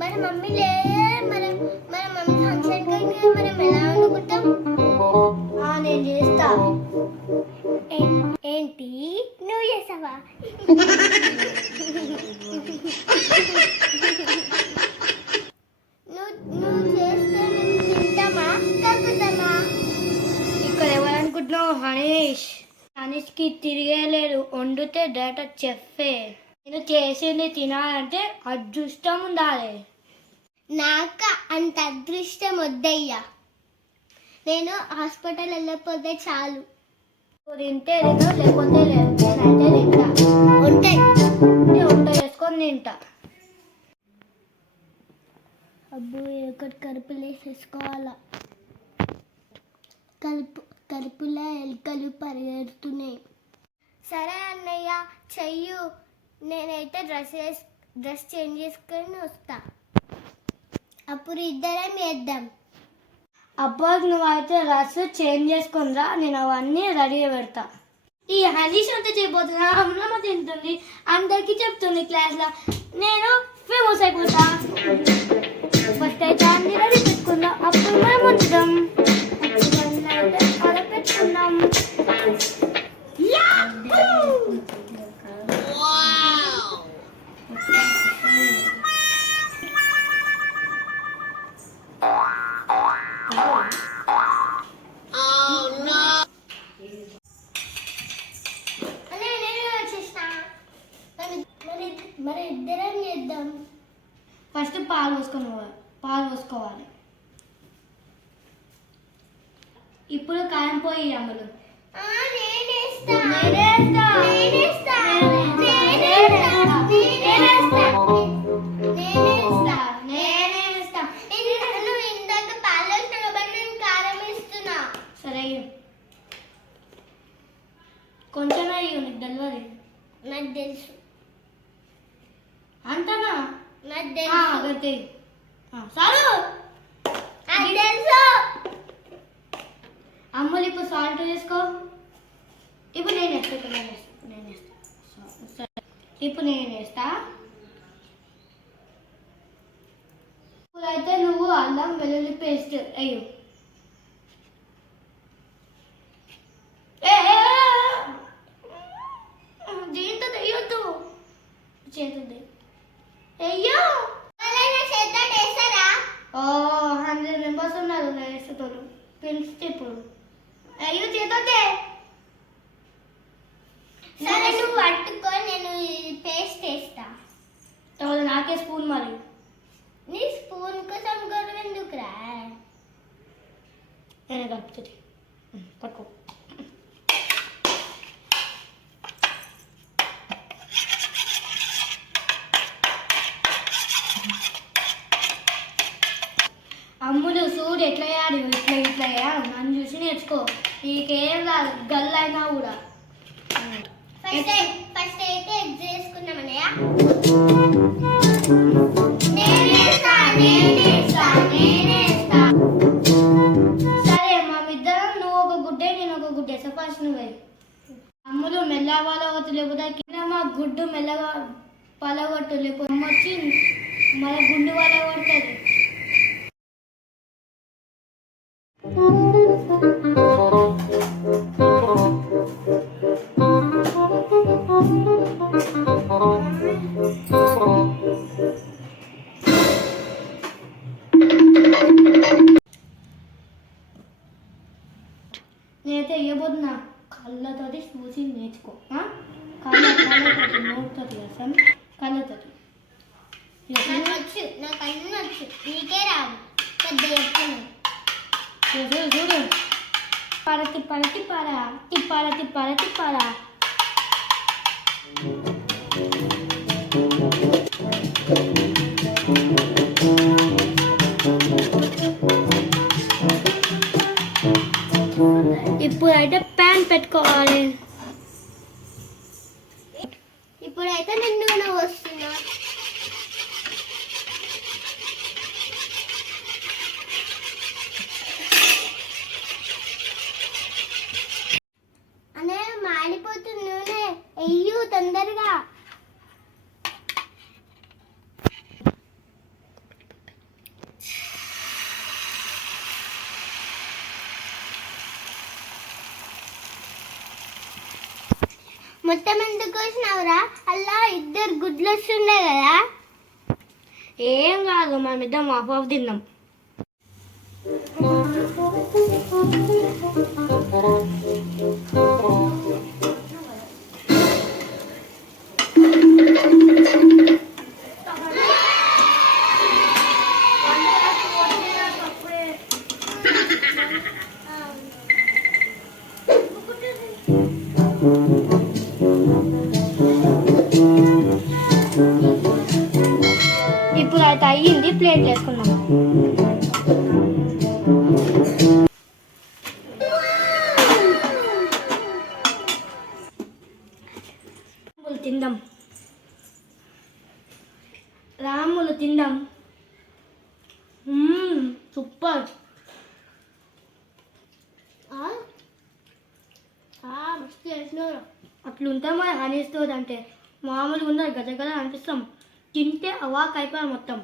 మన మమ్మీలే మనం మన మమ్మీ ఫంక్షన్కి మనం ఎలా వండుకుంటాం? నేను చేస్తాను హనీష్కి తిరిగేలేదు. వండితే డైరెక్ట్ చెప్పే నేను చేసింది తినాలంటే అదృష్టం ఉండాలి నాకు అంత అదృష్టం వద్దయ్యా నేను హాస్పిటల్ వెళ్ళకపోతే చాలు. తింటే తిను లేకపోతే లేదు నేనైతే తింటా. ఉంటాయి నేను వంట చేసుకొని తింటా. అబ్బో ఒకటి కరుపులు వేసేసుకోవాలా కలుపు కరుపులా ఎలుకలు పరిగెడుతున్నాయి. సరే అన్నయ్య చెయ్యు. నేనైతే డ్రెస్ డ్రెస్ చేంజ్ చేసుకొని వస్తా. అప్పుడు ఇద్దరం వేద్దాం అబ్బా నువ్వైతే డ్రెస్ చేంజ్ చేసుకుందా నేను అవన్నీ రెడీ పెడతా. ఈ హనీష్ అంతా చేయబోతున్నా అమ్మ తింటుంది. అందరికీ చెప్తుంది క్లాస్లో. నేను ఫేమస్ అయిపోతా. ఫస్ట్ అయితే అన్ని రెడీ పెట్టుకుందాం అప్పుడు మనం ఉంచుదాం. మరి ఇద్దరం చేద్దాం. ఫస్ట్ పాలు పోసుకొని పోవాలి పాలు పోసుకోవాలి. ఇప్పుడు కాయం పోయి సరే కొంచెమే ఇవ్వు నీకు డెలివరీ నాకు తెలుసు. అంతనా? గట్టి అమ్మలు ఇప్పుడు సాల్ట్ వేసుకో. ఇప్పుడు నేను వేస్తా ఇప్పుడు నేను వేస్తా నేను ఇప్పుడు నేను వేస్తా. ఇప్పుడైతే నువ్వు అల్లం వెల్లుల్లి పేస్ట్ తెయ్యొద్దు చేతుంది అయ్యో! వేస్తారా? ఓ హండ్రెడ్ మెంబర్స్ ఉన్నారు వేసేటోళ్ళు పిలిస్తే ఇప్పుడు. అయ్యో చేతోతే సరే నువ్వు పట్టుకో నేను పేస్ట్ వేస్తా. తర్వాత నాకే స్పూన్ మరి. నీ స్పూన్ కోసం గొడవ ఎందుకురా? నేను కలుపుతుంది పట్టుకో. నేర్చుకో. నీకేం రాదు గల్ అయినా కూడా. ఫస్ట్ ఫస్ట్ అయితే చేసుకున్నామన్నయ్య సరే మా ఇద్దరం నువ్వు ఒక గుడ్డే నేను ఒక గుడ్డే. సో ఫస్ట్ నువ్వే. అమ్ములు మెల్లగా పలగొట్టు లేకపోతే కింద మా గుడ్డు మెల్లగా పలగొట్టు లేకపోతే వచ్చి మన గుండు వల్ల కొడుతుంది ఇవ్వబోతున్నా కళ్ళతోటి చూసి నేర్చుకో? కళ్ళ కళ్ళతోటి నోటితోటి చేస్తాను కళ్ళతోటి. నాకు అన్ని వచ్చు నీకే రావు పెద్ద చెప్తున్నాను చూడు చూడు. పర. తిప్పాల తిప్పాల ఇప్పుడైతే ప్యాన్ పెట్టుకోవాలి. ఇప్పుడైతే నేను నూనె వస్తున్నా అనే మాడిపోతుంది నూనె తొందరగా. మొత్తం ఎందుకు ఎందుకు వచ్చినావురా అలా ఇద్దరు గుడ్లు వస్తుండే కదా ఏం కాదు మనం ఇద్దరం హాఫ్ ఆఫ్ తిందాం you. ప్లేట్ వేసుకుందాం రాములు తిందాం. రాములు తిందాం. సూపర్. మస్తు చేసినారు. అట్లుంటాం మరి హనీ స్టోర్ అంటే మామూలుగా ఉన్నారు గజగజ అనిపిస్తాం. తింటే అవాక్ అయిపోయాం మొత్తం.